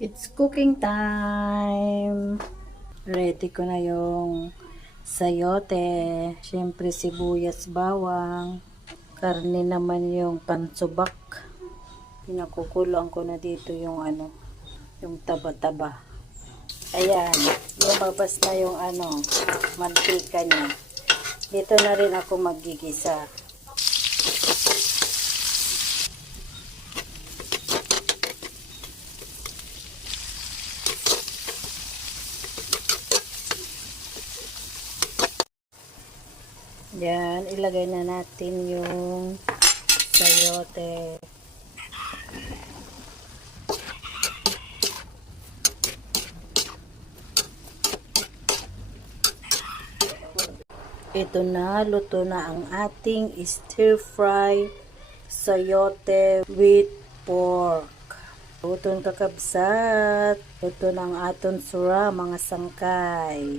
It's cooking time. Ready ko na yung sayote. Siyempre sibuyas, bawang. Karne naman yung pansubak. Pinakukuloan ko na dito yung yung taba-taba. Ayan, lumabas na yung mantika niya. Dito na rin ako magigisa. Yan, ilagay na natin yung sayote. Ito na, luto na ang ating stir fry sayote with pork. Luto kakabsat. Luto ng aton sura mga sangkay.